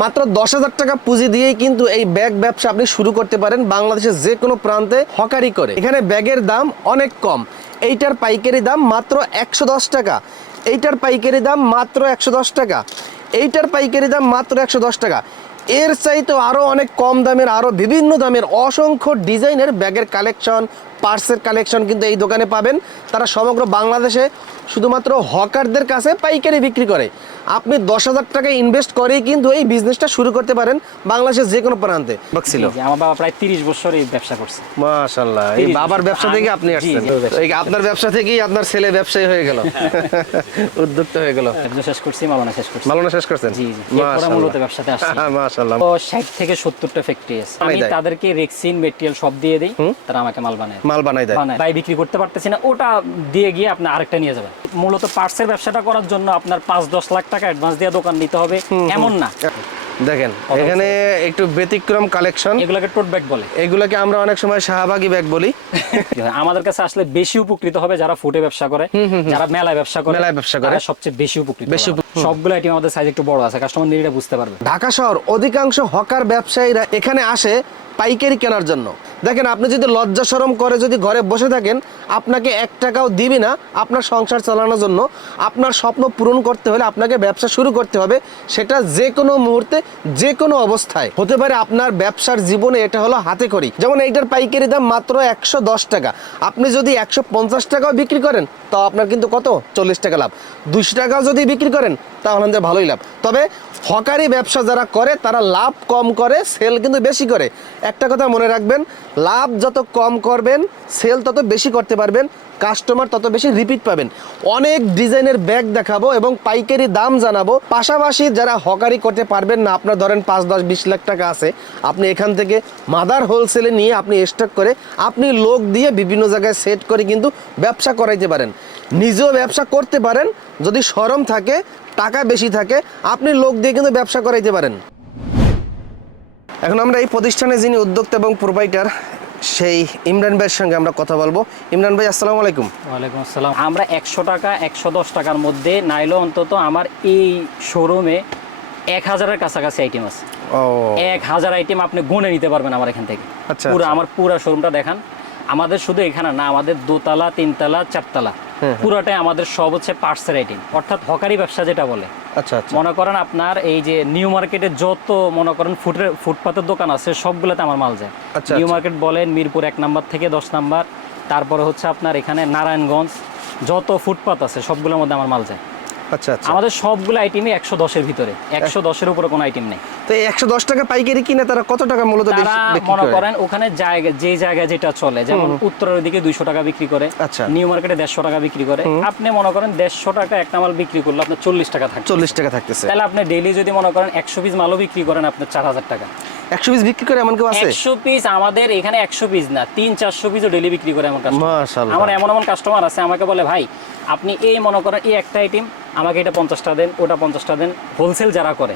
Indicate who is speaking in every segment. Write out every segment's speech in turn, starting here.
Speaker 1: মাত্র দশ হাজার টাকা পুঁজি দিয়েই কিন্তু এই ব্যাগ ব্যবসা আপনি শুরু করতে পারেন বাংলাদেশের যে কোনো প্রান্তে হকারি করে। এখানে ব্যাগের দাম অনেক কম। এইটার পাইকারি দাম মাত্র একশো দশ টাকা। এইটার পাইকারি দাম মাত্র একশো দশ টাকা। এইটার পাইকারি দাম মাত্র একশো দশ টাকা। এর চাইতে আরও অনেক কম দামের আরও বিভিন্ন দামের অসংখ্য ডিজাইনের ব্যাগের কালেকশন পার্সের কালেকশন কিন্তু এই দোকানে পাবেন। তারা সমগ্র বাংলাদেশে শুধুমাত্র হকারদের কাছে পাইকারি বিক্রি করে। আপনি দশ হাজার টাকা ইনভেস্ট করেই কিন্তু এই বিজনেসটা শুরু করতে পারেন বাংলাদেশের যে কোনো প্রান্তে। ছিল।
Speaker 2: আমার বাবা প্রায় তিরিশ বছর এই ব্যবসা করছে।
Speaker 1: মাশাল্লাহ এই বাবার ব্যবসা থেকে আপনি আসছেন। এই আপনার ব্যবসা থেকেই আপনার ছেলে ব্যবসায়ী হয়ে গেল। উদ্যোক্তা হয়ে গেল।
Speaker 2: শেষ করছি মালানা শেষ করছি।
Speaker 1: মালনা শেষ করছেন?
Speaker 2: জি জি মূলত ব্যবসাতে আসছি।
Speaker 1: মাশাল্লাহ।
Speaker 2: তো ষাট থেকে সত্তরটা ফ্যাক্টরি আছে। আমি তাদেরকে রেক্সিন মেটেরিয়াল সব দিয়ে দিই। তারা আমাকে মাল বানায়।
Speaker 1: মাল বানাই দেয়।
Speaker 2: বানায়। বাই বিক্রি করতে পারতেছি না ওটা দিয়ে গিয়ে আপনি আরেকটা নিয়ে যাবেন। মূলত পার্টসের ব্যবসাটা করার জন্য আপনার পাঁচ দশ লাখ টাকা অ্যাডভান্স দিয়ে দোকান নিতে হবে এমন না।
Speaker 1: দেখেন এখানে একটু ব্যতিক্রম কালেকশন।
Speaker 2: এগুলোকে টোট ব্যাগ বলে।
Speaker 1: এগুলোকে আমরা অনেক সময় শাহবাগী ব্যাগ বলি।
Speaker 2: আমাদের কাছে আসলে বেশি উপকৃত হবে যারা ফুটে ব্যবসা করে যারা মেলায় ব্যবসা করে
Speaker 1: মেলায় ব্যবসা করে।
Speaker 2: সবচেয়ে বেশি উপকৃত
Speaker 1: বেশি
Speaker 2: সবগুলো আইটেম আমাদের সাইজ একটু বড় আছে কাস্টমার নিজেরা বুঝতে পারবে।
Speaker 1: ঢাকা শহর অধিকাংশ হকার ব্যবসায়ীরা এখানে আসে পাইকারি কেনার জন্য। দেখেন আপনি যদি লজ্জা সরম করে যদি ঘরে বসে থাকেন আপনাকে এক টাকাও দিবি না আপনার সংসার চালানোর জন্য। আপনার স্বপ্ন পূরণ করতে হলে আপনাকে ব্যবসা শুরু করতে হবে। সেটা যে কোনো মুহূর্তে যে কোনো অবস্থায়। হতে পারে আপনার ব্যবসার জীবনে এটা হলো হাতে করি যেমন এইটার পাইকারি দাম মাত্র একশো দশ টাকা। আপনি যদি একশো পঞ্চাশ টাকাও বিক্রি করেন, তাও আপনার কিন্তু কত? চল্লিশ টাকা লাভ। দুশো টাকাও যদি বিক্রি করেন তাহলে আমাদের ভালোই লাভ। তবে হকারি ব্যবসা যারা করে, তারা লাভ কম করে সেল কিন্তু বেশি করে। একটা কথা মনে রাখবেন, লাভ যত কম করবেন সেল তত বেশি করতে পারবেন কাস্টমার তত বেশি রিপিট পাবেন। অনেক ডিজাইনের ব্যাগ দেখাবো এবং পাইকারি দাম জানাব। পাশাপাশি যারা হকারি করতে পারবেন না, আপনার ধরেন পাঁচ, দশ, বিশ লাখ টাকা আছে, আপনি এখান থেকে মাদার হোলসেলে নিয়ে আপনি স্টক করে, আপনি লোক দিয়ে বিভিন্ন জায়গায় সেট করে কিন্তু ব্যবসা করাইতে পারেন। নিজেও ব্যবসা করতে পারেন, যদি সরম থাকে টাকা বেশি থাকে আপনি লোক দিয়ে কিন্তু ব্যবসা করাইতে পারেন। এখন আমরা এই প্রতিষ্ঠানে যিনি উদ্যোক্তা এবং প্রোভাইডার সেই ইমরান ভাইয়ের সঙ্গে আমরা কথা বলব। ইমরান ভাই আসসালামু আলাইকুম।
Speaker 2: ওয়ালাইকুম আসসালাম। আমরা একশো টাকা একশো দশ টাকার মধ্যে নাইলে অন্তত আমার এই শোরুমে এক হাজারের কাছাকাছি আইটেম আছে। এক হাজার আইটেম আপনি গুনে নিতে পারবেন আমার এখান থেকে।
Speaker 1: আচ্ছা,
Speaker 2: পুরো
Speaker 1: আচ্ছা।
Speaker 2: আমার পুরো শোরুমটা দেখান। আমাদের শুধু এখানে না আমাদের দোতলা তিনতলা চারতলা। পুরোটাই আমাদের সব হচ্ছে পার্সেল আইটেম অর্থাৎ হকারি ব্যবসা যেটা বলে।
Speaker 1: আচ্ছা আচ্ছা।
Speaker 2: মনে করেন আপনার এই যে নিউ মার্কেটে যত মনে করেন ফুটের ফুটপাতের দোকান আছে সবগুলোতে আমার মাল যায়।
Speaker 1: আচ্ছা,
Speaker 2: নিউ
Speaker 1: আচ্ছা।
Speaker 2: মার্কেট বলেন মিরপুর এক নাম্বার থেকে দশ নাম্বার তারপরে হচ্ছে আপনার এখানে নারায়ণগঞ্জ যত ফুটপাত আছে সবগুলোর মধ্যে আমার মাল যায়।
Speaker 1: আচ্ছা আচ্ছা।
Speaker 2: আমাদের সবগুলো আইটেমই একশো দশের ভিতরে। একশো দশের উপরে কোনো আইটেম নেই।
Speaker 1: তো একশো দশ টাকা পাইকারি কিনে তারা কত টাকা মূলত
Speaker 2: মনে করেন ওখানে জায়গা যে জায়গায় যেটা চলে যেমন উত্তরের দিকে দুইশো টাকা বিক্রি করে
Speaker 1: আচ্ছা।
Speaker 2: নিউ মার্কেটে দেড়শো টাকা বিক্রি করে। আপনি মনে করেন দেড়শো টাকা একটা মাল বিক্রি করলে আপনার চল্লিশ টাকা থাকে
Speaker 1: চল্লিশ টাকা থাকতেছে।
Speaker 2: তাহলে আপনি ডেইলি যদি মনে করেন একশো পিস মালও বিক্রি করেন আপনার চার হাজার টাকা।
Speaker 1: একশো পিস বিক্রি করে এমন কেউ আছে?
Speaker 2: একশো পিস আমাদের এখানে একশো পিস না তিন চারশো পিসও ডেলি বিক্রি করে আমার কাস্টমার
Speaker 1: মাশাআল্লাহ।
Speaker 2: আমার এমন এমন কাস্টমার আছে আমাকে বলে ভাই আপনি এই মনে করেন এই একটা আইটেম আমাকে এটা পঞ্চাশটা দেন ওটা পঞ্চাশটা দেন। হোলসেল যারা করে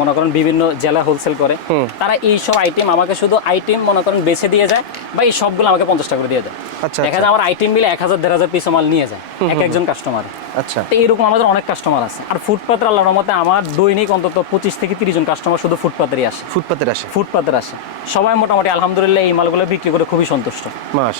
Speaker 2: মনে করেন বিভিন্ন জেলা হোলসেল করে তারা এই সব আইটেম আমাকে শুধু আইটেম মনে করেন বেছে দিয়ে যায় বা এই সবগুলো আমাকে পঞ্চাশ করে দিয়ে দেয়
Speaker 1: আচ্ছা,
Speaker 2: দেখা যায় আমার আইটেম মিলে এক হাজার দেড় হাজার পিস মাল নিয়ে যায় এক একজন কাস্টমার
Speaker 1: আচ্ছা।
Speaker 2: তো এরকম আমাদের অনেক কাস্টমার আছে। আর ফুটপাতের আল্লাহর রহমতে আমার দৈনিক অন্তত পঁচিশ থেকে তিরিশ জন কাস্টমার শুধু ফুটপাতেরই আসে।
Speaker 1: ফুটপাতের আসে।
Speaker 2: ফুটপাতের আসে সবাই মোটামুটি আলহামদুলিল্লাহ এই মালগুলো বিক্রি করে খুবই সন্তুষ্ট।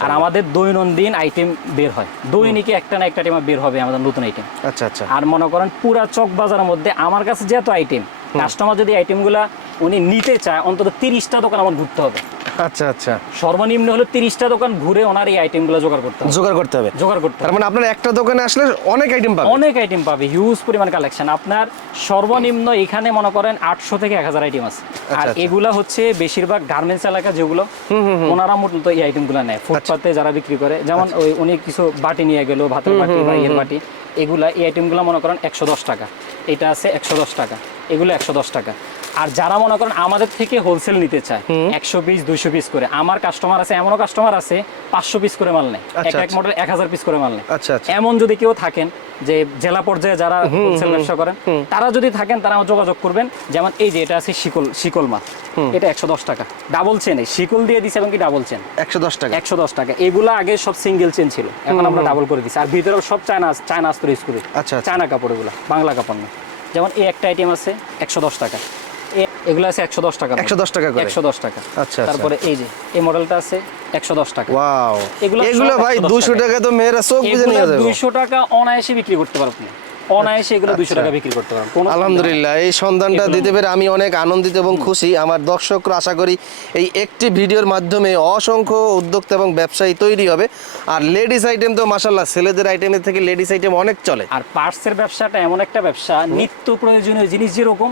Speaker 2: আর আমাদের দৈনন্দিন আইটেম বের হয়। দৈনিকে একটা না একটা আইটেম বের হবে আমাদের নতুন আইটেম
Speaker 1: আচ্ছা আচ্ছা।
Speaker 2: আর মনে করেন পুরা চক বাজারের মধ্যে আমার কাছে যেহেতু আইটেম কাস্টমার যদি আইটেমগুলা উনি নিতে চায় অন্তত তিরিশটা দোকান আমার ঘুরতে হবে।
Speaker 1: আচ্ছা আচ্ছা।
Speaker 2: সর্বনিম্ন হলো তিরিশটা দোকান ঘুরে ওনার এই আইটেমগুলো জোগাড় করতে হবে।
Speaker 1: জোগাড় করতে হবে।
Speaker 2: জোগাড় করতে
Speaker 1: তার মানে আপনার একটা দোকানে আসলে অনেক আইটেম পাবেন
Speaker 2: অনেক আইটেম পাবে হিউজ পরিমাণ কালেকশন আপনার সর্বনিম্ন এখানে মনে করেন আটশো থেকে এক হাজার আইটেম আছে। আর
Speaker 1: আচ্ছা।
Speaker 2: এগুলা হচ্ছে বেশিরভাগ গার্মেন্টস এলাকা যেগুলো ওনারা মূলত এই আইটেমগুলো নেয়। ফুটপাতে যারা বিক্রি করে যেমন
Speaker 1: আচ্ছা।
Speaker 2: ওই উনি কিছু বাটি নিয়ে গেল ভাতের বাটি বা ইয়ের বাটি। এগুলা এই আইটেমগুলো মনে করেন একশো দশ টাকা। এটা আছে একশো দশ টাকা। এগুলো একশো দশ টাকা। আর যারা মনে করেন আমাদের থেকে হোলসেল নিতে চায় একশো পিস দুইশো পিস করে আমার কাস্টমার আছে এমনও কাস্টমার আছে পাঁচশো পিস করে মাল নেয়। এক
Speaker 1: আচ্ছা,
Speaker 2: এক মডেল এক হাজার পিস করে মাল নেয়।
Speaker 1: আচ্ছা আচ্ছা।
Speaker 2: এমন যদি কেউ থাকেন যে জেলা পর্যায়ে যারা হোলসেল ব্যবসা করেন তারা যদি থাকেন তারা আমার যোগাযোগ করবেন। যেমন এই যে এটা আছে শিকল শিকল মাছ এটা একশো দশ টাকা। ডাবল চেন এই। শিকল দিয়ে দিছে এবং কি ডাবল চেন
Speaker 1: একশো দশ টাকা।
Speaker 2: একশো দশ টাকা। এগুলো আগে সব সিঙ্গেল চেন ছিল। এখন আমরা ডাবল করে দিচ্ছি আর ভিতরে সব চায়না চায়না আস্তর স্কুলে
Speaker 1: আচ্ছা, আচ্ছা।
Speaker 2: চায়না কাপড় এগুলো বাংলা কাপড় না। যেমন এই একটা আইটেম আছে একশো দশ টাকা। এ- এগুলো আছে একশো দশ টাকা
Speaker 1: 110 টাকা করে?
Speaker 2: একশো দশ টাকা।
Speaker 1: আচ্ছা, আচ্ছা।
Speaker 2: তারপরে এই যে এই মডেলটা আছে একশো দশ টাকা।
Speaker 1: ওয়াও।
Speaker 2: এগুলো
Speaker 1: এগুলো ভাই
Speaker 2: 110
Speaker 1: দুশো
Speaker 2: টাকা।
Speaker 1: টাকা তো মেয়েরা চোখ বুঝে নিয়ে যাবে।
Speaker 2: দুইশো টাকা অনায়াসে বিক্রি করতে পারব। অনায়াসে এগুলো দুইশো টাকা বিক্রি করতে পারব।
Speaker 1: আলহামদুলিল্লাহ এই সন্ধানটা দিতে পেরে আমি অনেক আনন্দিত এবং খুশি। আমার দর্শকরা আশা করি এই একটি ভিডিওর মাধ্যমে অসংখ্য উদ্যোক্তা এবং ব্যবসায়ী তৈরি হবে। আর লেডিস আইটেম তো মাসাল্লাহ ছেলেদের আইটেমের থেকে লেডিস আইটেম অনেক চলে।
Speaker 2: আর পার্টসের ব্যবসাটা এমন একটা ব্যবসা নিত্য প্রয়োজনীয় জিনিস যেরকম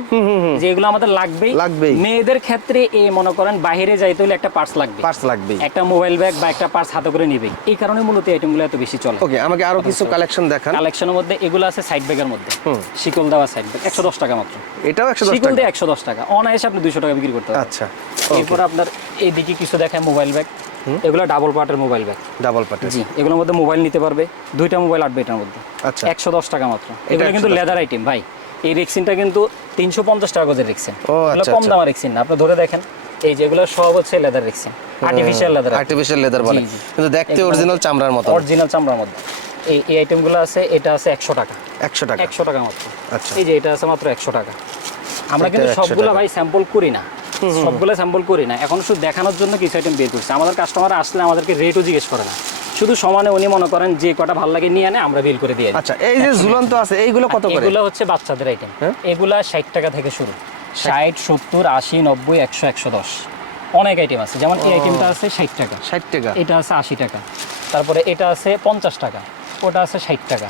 Speaker 2: যে এগুলো আমাদের লাগবেই।
Speaker 1: লাগবেই।
Speaker 2: মেয়েদের ক্ষেত্রে এই মনে করেন বাইরে যাইতে হলে একটা পার্স লাগবে
Speaker 1: পার্স লাগবে
Speaker 2: একটা মোবাইল ব্যাগ বা একটা পার্স হাতে করে নিবে এই কারণে মূলত আইটেমগুলো এত বেশি চলে।
Speaker 1: ওকে আমাকে আরও কিছু কালেকশন দেখান।
Speaker 2: কালেকশনের মধ্যে এগুলো আছে সাইড ব্যাগের মধ্যে। শিকল দেওয়া সাইড ব্যাগ একশো দশ টাকা মাত্র।
Speaker 1: এটাও একশো দশ
Speaker 2: শিকল দিয়ে একশো দশ টাকা। অনায়াসে আপনি দুশো টাকা বিক্রি করতে
Speaker 1: আচ্ছা
Speaker 2: এরপর আপনার এইদিকে কিছু দেখায় মোবাইল ব্যাগ এগুলো ডাবল পার্টের মোবাইল ব্যাগ
Speaker 1: ডাবল পাটে
Speaker 2: জি এগুলোর মধ্যে মোবাইল নিতে পারবে। দুইটা মোবাইল আটবে এটার মধ্যে।
Speaker 1: আচ্ছা।
Speaker 2: একশো দশ টাকা মাত্র। এগুলো কিন্তু লেদার আইটেম ভাই। এই রেক্সিনটা কিন্তু তিনশো পঞ্চাশ টাকা গজের রেক্সিন এগুলো
Speaker 1: আচ্ছা,
Speaker 2: কম
Speaker 1: আচ্ছা।
Speaker 2: দামের রেক্সিন না। আপনি ধরে দেখেন এই যে এগুলো সব হচ্ছে leather rexine artificial leather
Speaker 1: artificial leather বলে। কিন্তু দেখতে অরিজিনাল চামড়ার মতো।
Speaker 2: অরিজিনাল চামড়ার মধ্যে। এই এই আইটেমগুলো আছে এটা আছে একশো টাকা।
Speaker 1: একশো টাকা।
Speaker 2: একশো টাকা মাত্র।
Speaker 1: আচ্ছা।
Speaker 2: এই যে এটা আছে মাত্র একশো টাকা। আমরা কিন্তু
Speaker 1: 100
Speaker 2: সবগুলো ভাই স্যাম্পল করি না। সবগুলো স্যাম্পল করি না। এখন শুধু দেখানোর জন্য কিছু আইটেম বের করছি। আমাদের কাস্টমার আসলে আমাদেরকে রেটও জিজ্ঞেস করে না। শুধু সমানে উনি মনে করেন যে কটা ভালো লাগে নিয়ে আনে আমরা বিল করে দিয়ে
Speaker 1: আচ্ছা এই যে ঝুলন্ত আছে এইগুলো কত করে?
Speaker 2: এগুলো হচ্ছে বাচ্চাদের আইটেম
Speaker 1: হ্যাঁ?
Speaker 2: এগুলা ষাট টাকা থেকে শুরু। ষাট। সত্তর আশি নব্বই একশো একশো দশ। অনেক আইটেম আছে। যেমন এই আইটেমটা আছে ষাট টাকা।
Speaker 1: ষাট টাকা।
Speaker 2: এটা আছে আশি টাকা। তারপরে এটা আছে পঞ্চাশ টাকা। ওটা আছে ষাট টাকা।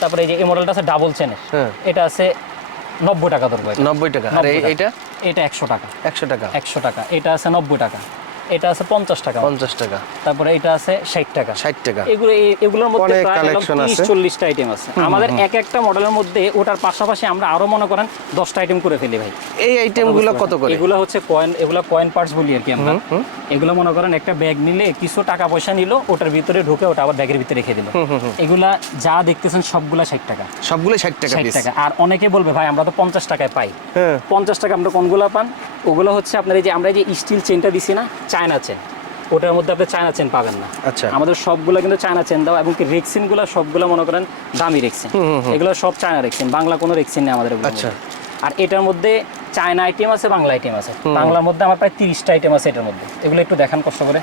Speaker 2: তারপরে এই যে এই মডেলটা আছে ডাবল
Speaker 1: হ্যাঁ।
Speaker 2: এটা আছে নব্বই টাকা ধরবো এটা।
Speaker 1: নব্বই টাকা আর
Speaker 2: 90 টাকা।
Speaker 1: এইটা
Speaker 2: এটা একশো টাকা
Speaker 1: একশো টাকা
Speaker 2: একশো টাকা এটা আছে নব্বই টাকা এটা আছে পঞ্চাশ টাকা।
Speaker 1: পঞ্চাশ টাকা।
Speaker 2: তারপরে এটা আছে ষাট টাকা।
Speaker 1: ষাট টাকা।
Speaker 2: এগুলো এগুলোর মধ্যে
Speaker 1: অনেক
Speaker 2: প্রায়
Speaker 1: আছে।
Speaker 2: চল্লিশটা আইটেম আছে। আমাদের এক একটা মডেলের মধ্যে ওটার পাশাপাশি আমরা আরও মনে করেন দশটা আইটেম করে ফেলি ভাই।
Speaker 1: এই আইটেমগুলো কত করে?
Speaker 2: এগুলো হচ্ছে কয়েন এগুলো কয়েন পার্টস বলি আর কি আমরা। এগুলো মনে করেন একটা ব্যাগ নিলে কিছু টাকা পয়সা নিল ওটার ভিতরে ঢুকে ওটা আবার ব্যাগের ভিতরে রেখে দিল। এগুলা যা দেখতেছেন সবগুলা ষাট টাকা।
Speaker 1: সবগুলো ষাট টাকা
Speaker 2: ষাট টাকা। আর অনেকে বলবে ভাই আমরা তো পঞ্চাশ টাকায় পাই।
Speaker 1: হ্যাঁ।
Speaker 2: পঞ্চাশ টাকা আমরা কোনগুলো পান? ওগুলো হচ্ছে আপনার এই যে আমরা যে স্টিল চেনটা দিছি না চায়না চেন ওটার মধ্যে আপনি চায়না চেন পাবেন না।
Speaker 1: আচ্ছা।
Speaker 2: আমাদের সবগুলো কিন্তু চায়না চেন দাও এবং কি রেক্সিনগুলো সবগুলো মনে করেন দামি রেক্সিন এগুলো সব চায়না রেক্সিন বাংলা কোনো রেক্সিন নেই আমাদের
Speaker 1: আচ্ছা।
Speaker 2: আর এটার মধ্যে চায়না আইটেম আছে বাংলা আইটেম আছে। বাংলার মধ্যে আমার প্রায় তিরিশটা আইটেম আছে এটার মধ্যে। এগুলো একটু দেখান কষ্ট করে।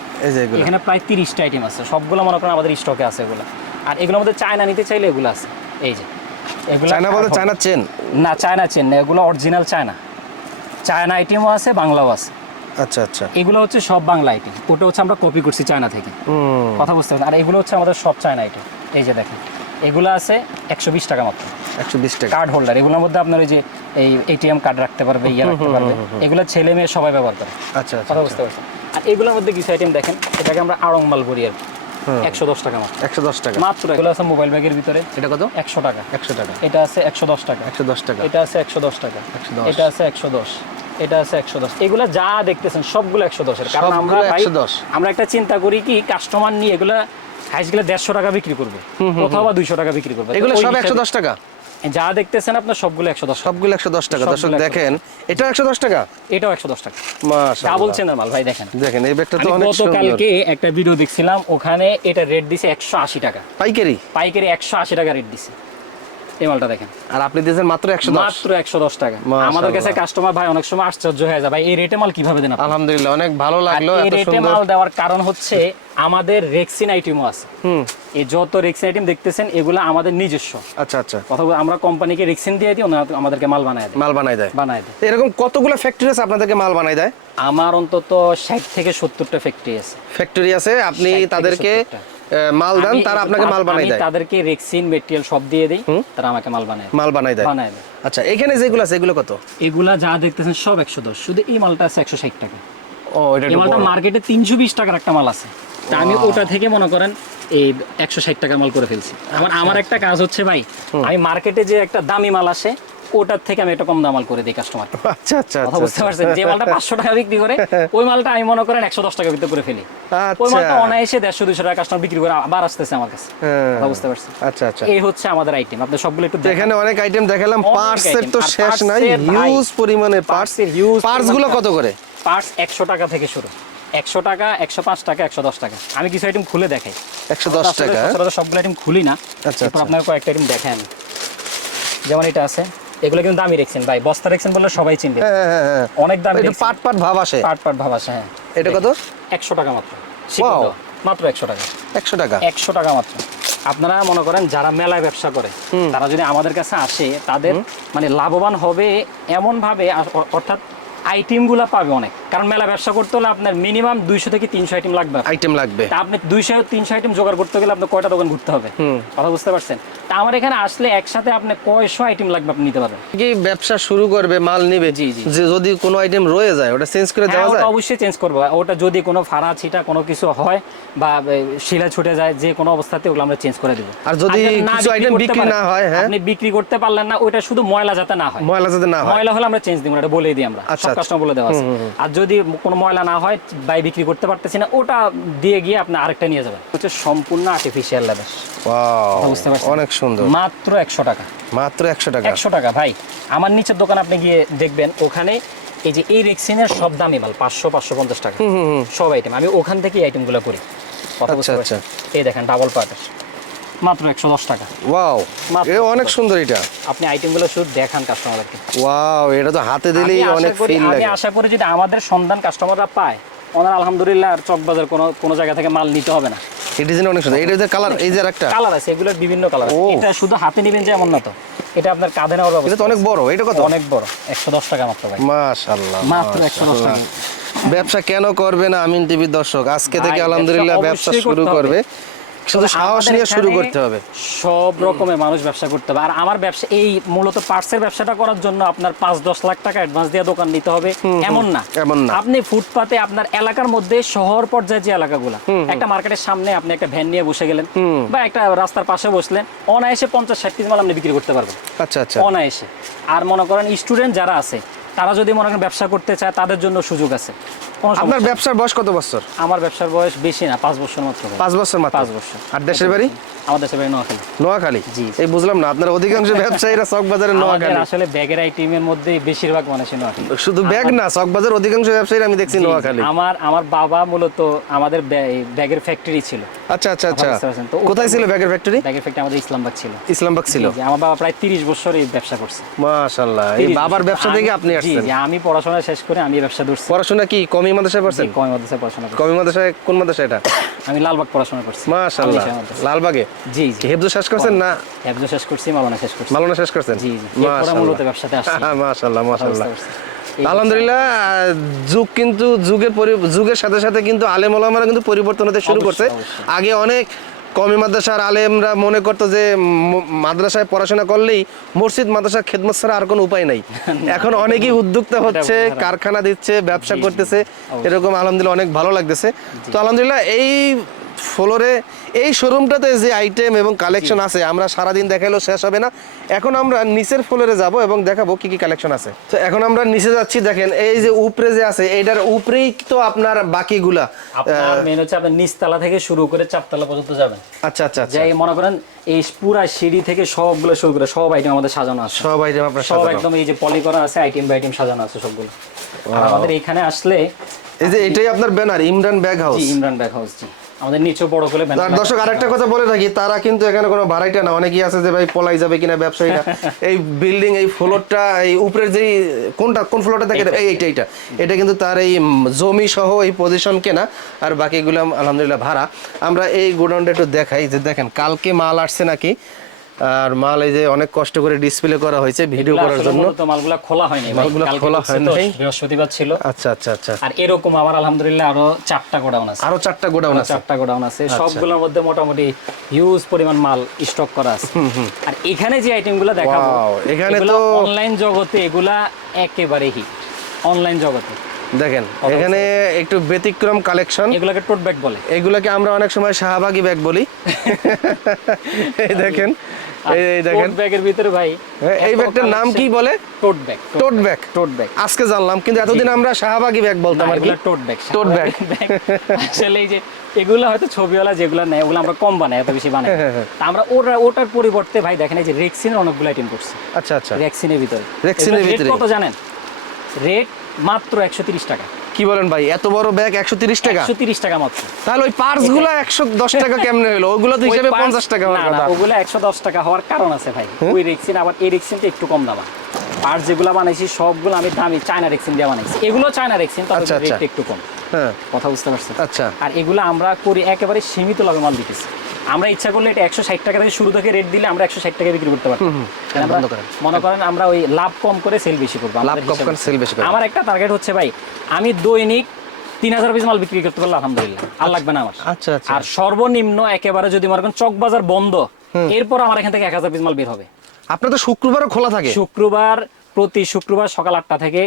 Speaker 2: এখানে প্রায় তিরিশটা আইটেম আছে। সবগুলো মনে করেন আমাদের স্টকে আছে এগুলো। আর এগুলোর মধ্যে চায়না নিতে চাইলে এগুলো আছে। এই যে। এগুলো
Speaker 1: চায়না বলতে চায়না চেন
Speaker 2: না চায়না চেন না। এগুলো অরিজিনাল চায়না চায়না আইটেমও আছে বাংলাও আছে।
Speaker 1: আচ্ছা আচ্ছা।
Speaker 2: এগুলো হচ্ছে সব বাংলা আইটেম ওটা হচ্ছে আমরা কপি করছি চায়না থেকে। কথা বুঝতে পারছেন? আর এগুলো হচ্ছে আমাদের সব চায়না আইটেম এই যে দেখেন এগুলো আছে একশো বিশ টাকা মাত্র।
Speaker 1: একশো বিশ টাকা।
Speaker 2: কার্ড হোল্ডার এগুলোর মধ্যে আপনার ওই যে এই এটিএম কার্ড রাখতে পারবে ইয়ে রাখতে পারবে। এগুলো ছেলে মেয়ে সবাই ব্যবহার করে।
Speaker 1: আচ্ছা আচ্ছা
Speaker 2: কথা বুঝতে পারছেন? আর এগুলোর মধ্যে কিছু আইটেম দেখেন এটাকে আমরা আড়ং মাল বলি আর। একশো দশ টাকা মাত্র।
Speaker 1: একশো দশ টাকা।
Speaker 2: মাত্র এগুলো আছে মোবাইল ব্যাগের ভিতরে।
Speaker 1: এটা কত?
Speaker 2: একশো টাকা।
Speaker 1: একশো টাকা।
Speaker 2: এটা আছে একশো দশ টাকা।
Speaker 1: একশো দশ টাকা।
Speaker 2: এটা আছে একশো দশ টাকা।
Speaker 1: 110
Speaker 2: এটা আছে একশো দশ। এটা আছে একশো দশ। এগুলো যা দেখতেছেন সবগুলো একশো দশের কারণ আমরা
Speaker 1: সবগুলো
Speaker 2: ভাই
Speaker 1: 110
Speaker 2: আমরা একটা চিন্তা করি কি কাস্টমার নিয়ে এগুলা হাইস গেলে দেড়শো টাকা বিক্রি করবে কোথাও বা দুইশো টাকা বিক্রি করবে।
Speaker 1: এগুলো সব একশো দশ টাকা?
Speaker 2: যা দেখতেছেন আপনার সবগুলো একশো দশ
Speaker 1: সবগুলো একশো দশ টাকা। দর্শক দেখেন এটাও একশো দশ টাকা?
Speaker 2: এটাও একশো দশ টাকা। ডাবল চেনের মাল ভাই দেখেন।
Speaker 1: দেখেন এই ব্যাগটা তো অনেক
Speaker 2: গতকালকে একটা ভিডিও দেখছিলাম ওখানে এটা রেট দিছে একশো আশি টাকা।
Speaker 1: পাইকারি?
Speaker 2: পাইকারি একশো আশি টাকা রেট দিছে। এই মালটা দেখেন।
Speaker 1: আর আপনি দিয়েছেন মাত্র একশো দশ।
Speaker 2: মাত্র একশো দশ টাকা। আমাদের কাছে কাস্টমার ভাই অনেক সময় আশ্চর্য হয়ে যায়। ভাই এই রেটে মাল কীভাবে দেন
Speaker 1: আলহামদুলিল্লাহ অনেক ভালো লাগল
Speaker 2: এই রেটে মাল দেওয়ার কারণ হচ্ছে আমাদের রেক্সিন আইটেমও আছে। এই যত রেক্সিন আইটেম দেখতেছেন এগুলো আমাদের নিজস্ব।
Speaker 1: আচ্ছা আচ্ছা।
Speaker 2: কথা আমরা কোম্পানিকে রেক্সিন দিয়ে দিই আমাদেরকে মাল বানায় দেয়।
Speaker 1: মাল বানাই দেয়।
Speaker 2: বানায় দেয়।
Speaker 1: এরকম কতগুলো ফ্যাক্টরি আছে আপনাদেরকে মাল বানাই দেয়?
Speaker 2: আমার অন্তত ষাট থেকে সত্তরটা ফ্যাক্টরি আছে।
Speaker 1: ফ্যাক্টরি আছে আপনি তাদেরকে
Speaker 2: 70 টা।
Speaker 1: আহ, মাল দেন তারা আপনাকে মাল বানাই দেয়।
Speaker 2: তাদেরকে রেক্সিন মেটেরিয়াল সব দিয়ে দিই তারা আমাকে মাল বানায়
Speaker 1: মাল বানাই দেয়।
Speaker 2: বানায় দেয়।
Speaker 1: আচ্ছা এখানে যেগুলো আছে এগুলো কত?
Speaker 2: এগুলা যা দেখতেছেন সব একশো দশ। শুধু এই মালটা আছে একশো ষাট টাকা।
Speaker 1: ও এটা
Speaker 2: এই মালটা মার্কেটে তিনশো বিশ টাকার একটা মাল আছে। তা আমি ওটা থেকে মনে করেন এই একশো ষাট টাকার মাল করে ফেলছি। আমার
Speaker 1: আচ্ছা,
Speaker 2: আমার একটা কাজ হচ্ছে ভাই আমি মার্কেটে যে একটা দামি মাল আসে ওটার থেকে আমি একটা কম দাম মাল করে দিই কাস্টমার
Speaker 1: আচ্ছা আচ্ছা
Speaker 2: কথা
Speaker 1: আচ্ছা।
Speaker 2: বুঝতে পারছেন? যে মালটা পাঁচশো টাকা বিক্রি করে ওই মালটা আমি মনে করেন একশো দশ টাকা ভিতরে করে ফেলি। ওই মালটা
Speaker 1: আচ্ছা
Speaker 2: অনায়াসে দেড়শো দুশো টাকা কাস্টমার বিক্রি করে আবার আসতেছে আমার কাছে।
Speaker 1: হ্যাঁ।
Speaker 2: কথা বুঝতে পারছেন?
Speaker 1: আচ্ছা আচ্ছা।
Speaker 2: এই হচ্ছে আমাদের আইটেম আপনি সবগুলো একটু
Speaker 1: এখানে অনেক আইটেম দেখালাম। পার্টসের
Speaker 2: item।
Speaker 1: তো শেষ নাই।
Speaker 2: এর
Speaker 1: হিউজ পরিমাণে পার্টস
Speaker 2: এর huge
Speaker 1: পার্টসগুলো কত করে?
Speaker 2: পার্টস একশো টাকা থেকে শুরু। একশো টাকা একশো পাঁচ টাকা একশো দশ টাকা। আমি কিছু আইটেম খুলে দেখাই।
Speaker 1: একশো দশ টাকা।
Speaker 2: সবগুলো আইটেম খুলি না।
Speaker 1: আচ্ছা, আচ্ছা।
Speaker 2: আপনার কয়েকটা আইটেম দেখাই আমি। যেমন এটা আছে। এগুলো কিন্তু দামি রেখছেন। ভাই বস্তা রেখছেন বললে সবাই চিনবে।
Speaker 1: হ্যাঁ হ্যাঁ হ্যাঁ
Speaker 2: অনেক দামি
Speaker 1: একটু পাট পাট ভাব আসে।
Speaker 2: পাট পাট ভাব আসে হ্যাঁ।
Speaker 1: এটা কত?
Speaker 2: একশো টাকা মাত্র। মাত্র একশো টাকা।
Speaker 1: একশো টাকা।
Speaker 2: একশো টাকা মাত্র। আপনারা মনে করেন যারা মেলায় ব্যবসা করে তারা যদি আমাদের কাছে আসে তাদের মানে লাভবান হবে এমন ভাবে অর্থাৎ আইটেমগুলা পাবে অনেক। কারণ মেলা ব্যবসা করতে হলে আপনার মিনিমাম দুইশো থেকে তিনশো আইটেম লাগবে।
Speaker 1: আইটেম লাগবে।
Speaker 2: আপনি দুইশো তিনশো আইটেম জোগাড় করতে গেলে আপনি কয়টা দোকান ঘুরতে হবে? কথা বুঝতে পারছেন? তা আমার এখানে আসলে একসাথে আপনি কয়শো আইটেম লাগবে আপনি নিতে পারবেন।
Speaker 1: কি ব্যবসা শুরু করবে মাল নিবে
Speaker 2: জি, জি।
Speaker 1: যে যদি কোনো আইটেম রয়ে যায় ওটা চেঞ্জ করে
Speaker 2: হ্যাঁ,
Speaker 1: দেওয়া যায়?
Speaker 2: অবশ্যই চেঞ্জ করব। ওটা যদি কোনো ফাড়া ছিটা কোনো কিছু হয় বা শিলা ছুটে যায় যে কোনো অবস্থাতে ওগুলো আমরা চেঞ্জ করে দেবো।
Speaker 1: আর যদি কিছু
Speaker 2: করতে
Speaker 1: বিক্রি না হয়, হ্যাঁ?
Speaker 2: আপনি বিক্রি করতে পারলেন না ওটা শুধু ময়লা যাতে না হয়।
Speaker 1: ময়লা যাতে না হয়।
Speaker 2: ময়লা হলে আমরা চেঞ্জ দিব এটা বলে দিই আমরা।
Speaker 1: আচ্ছা,
Speaker 2: সব
Speaker 1: আচ্ছা।
Speaker 2: কাস্টমার বলে দেওয়া আছে। আর যদি কোনো ময়লা না হয় বাই বিক্রি করতে পারতেছি না ওটা দিয়ে গিয়ে আপনি আরেকটা নিয়ে যাবেন। হচ্ছে সম্পূর্ণ আর্টিফিশিয়াল
Speaker 1: Wow,
Speaker 2: বুঝতে পারছেন।
Speaker 1: অনেক সুন্দর।
Speaker 2: মাত্র একশো টাকা।
Speaker 1: মাত্র একশো টাকা?
Speaker 2: একশো টাকা ভাই। আমার নিচের দোকান আপনি গিয়ে দেখবেন ওখানে এই যে এই রেক্সিনের সব দামি মাল পাঁচশো পাঁচশো পঞ্চাশ টাকা। সব আইটেম আমি ওখান থেকে আইটেমগুলো করি। কথা বুঝতে
Speaker 1: আচ্ছা,
Speaker 2: পারছেন? এই দেখেন ডাবল পার্টের মাত্র একশো দশ টাকা।
Speaker 1: ওয়াও এ অনেক সুন্দর এটা।
Speaker 2: আপনি আইটেমগুলো শুধু দেখান কাস্টমারকে
Speaker 1: ওয়াও এটা তো হাতে দিলেই অনেক ফিল
Speaker 2: আমি আশা করি যদি আমাদের সন্ধান কাস্টমাররা পায় ওনার আলহামদুলিল্লাহ আর চকবাজার কোনো কোনো জায়গা থেকে মাল নিতে হবে না।
Speaker 1: এই ডিজাইন অনেক সুন্দর। এটা কালার এই যে একটা।
Speaker 2: কালার আছে এগুলোর বিভিন্ন কালার। এটা শুধু হাতে নেবেন যে এমন না তো। এটা আপনার কাঁধে নেওয়ার
Speaker 1: এটা তো অনেক বড়। এটা কত?
Speaker 2: অনেক বড়। একশো দশ টাকা মাত্র ভাই।
Speaker 1: মাশাআল্লাহ
Speaker 2: মাত্র 110 টাকা।
Speaker 1: ব্যবসা কেন করবে না আমিন টিভির দর্শক? আজকে থেকে আলহামদুলিল্লাহ
Speaker 2: ব্যবসা
Speaker 1: শুরু করবে। শুধু সাহস নিয়ে শুরু করতে হবে।
Speaker 2: সব রকমের মানুষ ব্যবসা করতে হবে। আর আমার ব্যবসা এই মূলত পার্টসের ব্যবসাটা করার জন্য আপনার পাঁচ দশ লাখ টাকা অ্যাডভান্স দিয়ে দোকান নিতে হবে। এমন না।
Speaker 1: এমন না।
Speaker 2: আপনি ফুটপাতে আপনার এলাকার মধ্যে শহর পর্যায়ে যে এলাকাগুলো একটা মার্কেটের সামনে আপনি একটা ভ্যান নিয়ে বসে গেলেন বা একটা রাস্তার পাশে বসলেন অনায়াসে পঞ্চাশ ষাট পিস মাল আপনি বিক্রি করতে পারবেন।
Speaker 1: আচ্ছা আচ্ছা।
Speaker 2: অনায়াসে। আর মনে করেন স্টুডেন্ট যারা আছে তারা যদি মনে করেন ব্যবসা করতে চায় তাদের জন্য সুযোগ আছে।
Speaker 1: আপনার ব্যবসার বয়স কত বছর?
Speaker 2: আমার ব্যবসার বয়স বেশি না পাঁচ বছর মাত্র
Speaker 1: পাঁচ বছর মাত্র?
Speaker 2: পাঁচ বছর।
Speaker 1: আর দেশের বাড়ি?
Speaker 2: আমাদের দেশে বাড়ি নোয়াখালী।
Speaker 1: নোয়াখালী?
Speaker 2: জি।
Speaker 1: এই বুঝলাম না আপনার অধিকাংশ ব্যবসায়ীরা চক বাজারে নোয়াখালী।
Speaker 2: আসলে ব্যাগের আইটেমের মধ্যে বেশিরভাগ মানুষই নোয়াখালী।
Speaker 1: শুধু ব্যাগ না চক বাজার অধিকাংশ ব্যবসায়ীরা আমি দেখছি। নোয়াখালী।
Speaker 2: আমার আমার বাবা মূলত আমাদের ব্যা- ব্যাগের ফ্যাক্টরি ছিল।
Speaker 1: আচ্ছা আচ্ছা আচ্ছা। কোথায় ছিল ব্যাগের ফ্যাক্টরি
Speaker 2: ব্যাগের ফ্যাক্টরি আমাদের ইসলামবাগ ছিল।
Speaker 1: ইসলামবাগ ছিল।
Speaker 2: আমার বাবা প্রায় তিরিশ বছর এই ব্যবসা করছে।
Speaker 1: মাশাআল্লাহ এই বাবার ব্যবসা থেকে আপনি
Speaker 2: জি আমি পড়াশোনা শেষ করে আমি ব্যবসা ধরছি।
Speaker 1: পড়াশোনা কি? কমি মাদ্রাসায় পড়ছেন?
Speaker 2: কম মাদ্রাসায় পড়াশোনা
Speaker 1: কমি মাদ্রাসায় কোন এটা?
Speaker 2: আমি লালবাগ পড়াশোনা করছি।
Speaker 1: মাশাআল্লাহ। লালবাগে?
Speaker 2: জি জি।
Speaker 1: হেফজু শেষ করছেন না?
Speaker 2: হেফজো শেষ করছি শেষ করছি।
Speaker 1: শেষ করছেন?
Speaker 2: জি জি। এরপরে মূলত ব্যবসাতে আসছি।
Speaker 1: মাশাআল্লাহ মাশাআল্লাহ। আলহামদুলিল্লাহ যুগ কিন্তু যুগের যুগের সাথে সাথে কিন্তু আলেম ওলামারা কিন্তু পরিবর্তন হতে শুরু করছে। আগে অনেক কমি মাদ্রাসার আলেমরা মনে করতো যে মাদ্রাসায় পড়াশোনা করলেই মসজিদ মাদ্রাসা খেদমত ছাড়া আর কোনো উপায় নাই। এখন অনেকেই উদ্যোক্তা হচ্ছে কারখানা দিচ্ছে ব্যবসা করতেছে। এরকম আলহামদুলিল্লাহ অনেক ভালো লাগতেছে। তো আলহামদুলিল্লাহ এই ফ্লোরে এই শোরুমটাতে যে আইটেম এবং কালেকশন আছে আমরা সারাদিন দেখাইলেও শেষ হবে না। এখন আমরা নিচের ফ্লোরে যাব এবং দেখাবো কি কি কালেকশন আছে। তো এখন আমরা নিচে যাচ্ছি দেখেন এই যে উপরে যে আছে এইটার উপরেই তো আপনার বাকিগুলা
Speaker 2: আপনার মেন হচ্ছে আপনার নিচতলা থেকে শুরু করে চারতলা পর্যন্ত যাবেন।
Speaker 1: আচ্ছা আচ্ছা আচ্ছা।
Speaker 2: যাই মনে করেন এই পুরা সিঁড়ি থেকে সবগুলো শুরু করে সব আইটেম আমাদের সাজানো আছে।
Speaker 1: সব আইটেম আপনার
Speaker 2: সব। একদম এই যে পলি করা আছে আইটেম বাই আইটেম সাজানো আছে সবগুলো। আমাদের এখানে আসলে
Speaker 1: এই যে এটাই আপনার banner Imran bag house
Speaker 2: ji Imran bag house ji. আমাদের বড় করে
Speaker 1: দর্শক আরেকটা কথা বলে রাখি তারা কিন্তু এখানে কোনো ভাড়াইটা না। অনেকেই আছে যে ভাই পলাই যাবে কিনা ব্যবসায়ীরা? এই বিল্ডিং এই ফ্লোরটা এই উপরের যেই কোনটা কোন ফ্লোরটা থাকে এই এইটা এইটা। এটা কিন্তু তার এই জমি সহ এই পজিশন কেনা আর বাকিগুলো আলহামদুলিল্লাহ ভাড়া। আমরা এই গোডাউনটা একটু দেখাই যে দেখেন কালকে মাল আসছে নাকি? আর মাল এই যে অনেক কষ্ট করে ডিসপ্লে করা হয়েছে ভিডিও করার জন্য।
Speaker 2: মালগুলা খোলা হয়নি।
Speaker 1: মালগুলা খোলা হয় নাই।
Speaker 2: বৃহস্পতিবার ছিল।
Speaker 1: আচ্ছা আচ্ছা আচ্ছা।
Speaker 2: আর এরকম আমার আলহামদুলিল্লাহ আরও চারটা গোডাউন আছে।
Speaker 1: আরও চারটা গোডাউন আছে।
Speaker 2: চারটা গোডাউন আছে। সবগুলোর মধ্যে মোটামুটি হিউজ পরিমাণ মাল স্টক করা আছে। আর এখানে যে আইটেমগুলো দেখাবো
Speaker 1: এখানে তো-
Speaker 2: অনলাইন জগতে এগুলা একেবারে হিট অনলাইন জগতে।
Speaker 1: দেখেন এখানে একটু ব্যতিক্রম কালেকশন
Speaker 2: এগুলোকে টোট ব্যাগ বলে।
Speaker 1: এগুলোকে আমরা অনেক সময় শাহবাগি ব্যাগ বলি। এই দেখেন এই এই দেখেন।
Speaker 2: ব্যাগের ভিতরে ভাই
Speaker 1: হ্যাঁ, এই ব্যাগটার নাম কি বলে?
Speaker 2: Tote bag
Speaker 1: tote bag
Speaker 2: tote bag
Speaker 1: আজকে জানলাম কিন্তু এতদিন আমরা শাহবাগি ব্যাগ বলতাম আর কি।
Speaker 2: Tote bag. আসলে এই যে এগুলো হয়তো ছবিওয়ালা যেগুলো নেয় ওগুলো আমরা কম বানাই এত বেশি বানাই।
Speaker 1: হ্যাঁ, হ্যাঁ।
Speaker 2: তা আমরা ওটা ওটার পরিবর্তে ভাই দেখেন এই যে রেক্সিনের অনেকগুলো আইটেম করছি।
Speaker 1: আচ্ছা আচ্ছা।
Speaker 2: রেক্সিনের ভিতরে।
Speaker 1: রেক্সিনের ভিতরে?
Speaker 2: কত জানেন? রেট মাত্র একশো টাকা।
Speaker 1: কি বলেন ভাই এত বড় ব্যাগ একশো তিরিশ টাকা?
Speaker 2: একশো তিরিশ টাকা মাত্র।
Speaker 1: তাহলে ওই পার্সগুলো একশো দশ টাকা কেমনে হলো? ওগুলো তো হিসেবে পঞ্চাশ টাকা
Speaker 2: না, না, ওগুলো একশো দশ টাকা হওয়ার কারণ আছে ভাই। ওই রেক্সিন আবার এই রেক্সিনটা একটু কম দামা। পার্ট যেগুলো বানাইছি সবগুলো আমি দামি চায়না রেক্সিন দিয়ে বানাইছি। এগুলো চায়না রেক্সিন তবে
Speaker 1: আচ্ছা, আচ্ছা।
Speaker 2: রেট একটু কম।
Speaker 1: হ্যাঁ।
Speaker 2: কথা বুঝতে পারছেন?
Speaker 1: আচ্ছা।
Speaker 2: আর এগুলো আমরা করি একেবারে সীমিত লাভে মাল দিতেছি। আমরা ইচ্ছা করলে এটা একশো ষাট টাকা থেকে শুরু থেকে রেট দিলে আমরা একশো ষাট টাকা বিক্রি করতে
Speaker 1: করেন।
Speaker 2: মনে করেন আমরা ওই লাভ কম করে সেল বেশি করব।
Speaker 1: লাভ কম করে সেল বেশি
Speaker 2: আমার একটা টার্গেট হচ্ছে ভাই আমি দৈনিক তিন হাজার পিস মাল বিক্রি করতে পারলে আলহামদুলিল্লাহ। আর লাগবে না আমার।
Speaker 1: আচ্ছা আচ্ছা।
Speaker 2: আর সর্বনিম্ন একেবারে যদি মনে করেন চক বাজার বন্ধ এরপর আমার এখান থেকে এক হাজার পিস মাল বের হবে।
Speaker 1: আপনার তো শুক্রবারও খোলা থাকে?
Speaker 2: শুক্রবার প্রতি শুক্রবার সকাল আটটা থেকে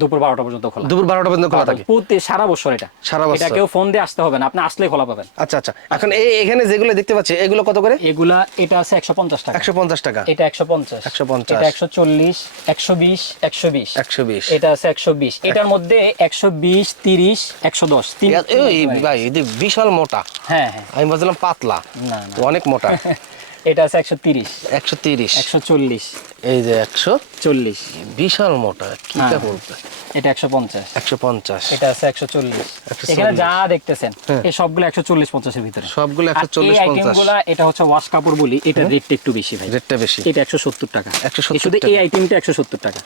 Speaker 2: দুপুর বারোটা পর্যন্ত খোলা
Speaker 1: দুপুর বারোটা পর্যন্ত খোলা থাকে।
Speaker 2: প্রতি সারা বছর এটা।
Speaker 1: সারা বছর।
Speaker 2: এটা কেউ ফোন দিয়ে আসতে হবে না আপনি আসলেই খোলা পাবেন।
Speaker 1: আচ্ছা আচ্ছা। এখন এই এখানে যেগুলো দেখতে পাচ্ছি এগুলো কত করে?
Speaker 2: এগুলা এটা আছে একশো পঞ্চাশ টাকা।
Speaker 1: একশো পঞ্চাশ টাকা।
Speaker 2: এটা একশো পঞ্চাশ।
Speaker 1: 150
Speaker 2: এটা একশো চল্লিশ একশো বিশ একশো বিশ।
Speaker 1: একশো বিশ।
Speaker 2: এটা আছে একশো বিশ। এটার মধ্যে একশো বিশ তিরিশ একশো দশ। তিন
Speaker 1: এই ভাই এটা বিশাল মোটা।
Speaker 2: হ্যাঁ হ্যাঁ।
Speaker 1: আমি বুঝলাম পাতলা।
Speaker 2: না না।
Speaker 1: অনেক মোটা।
Speaker 2: এটা আছে একশো তিরিশ।
Speaker 1: একশো তিরিশ।
Speaker 2: একশো চল্লিশ।
Speaker 1: এই যে একশো
Speaker 2: চল্লিশ।
Speaker 1: বিশাল মোটা কি
Speaker 2: হ্যাঁ।
Speaker 1: বলতে।
Speaker 2: এটা একশো পঞ্চাশ।
Speaker 1: একশো পঞ্চাশ।
Speaker 2: এটা আছে একশো চল্লিশ।
Speaker 1: 140
Speaker 2: এখানে যা দেখতেছেন এই সবগুলো একশো চল্লিশ পঞ্চাশের ভিতরে।
Speaker 1: সবগুলো একশো চল্লিশ পঞ্চাশ।
Speaker 2: এটা হচ্ছে ওয়াশ কাপড় বলি এটা রেটটা একটু বেশি ভাই।
Speaker 1: রেটটা বেশি।
Speaker 2: এটা একশো সত্তর টাকা।
Speaker 1: 170
Speaker 2: এই শুধু এই আইটেমটা একশো সত্তর টাকা।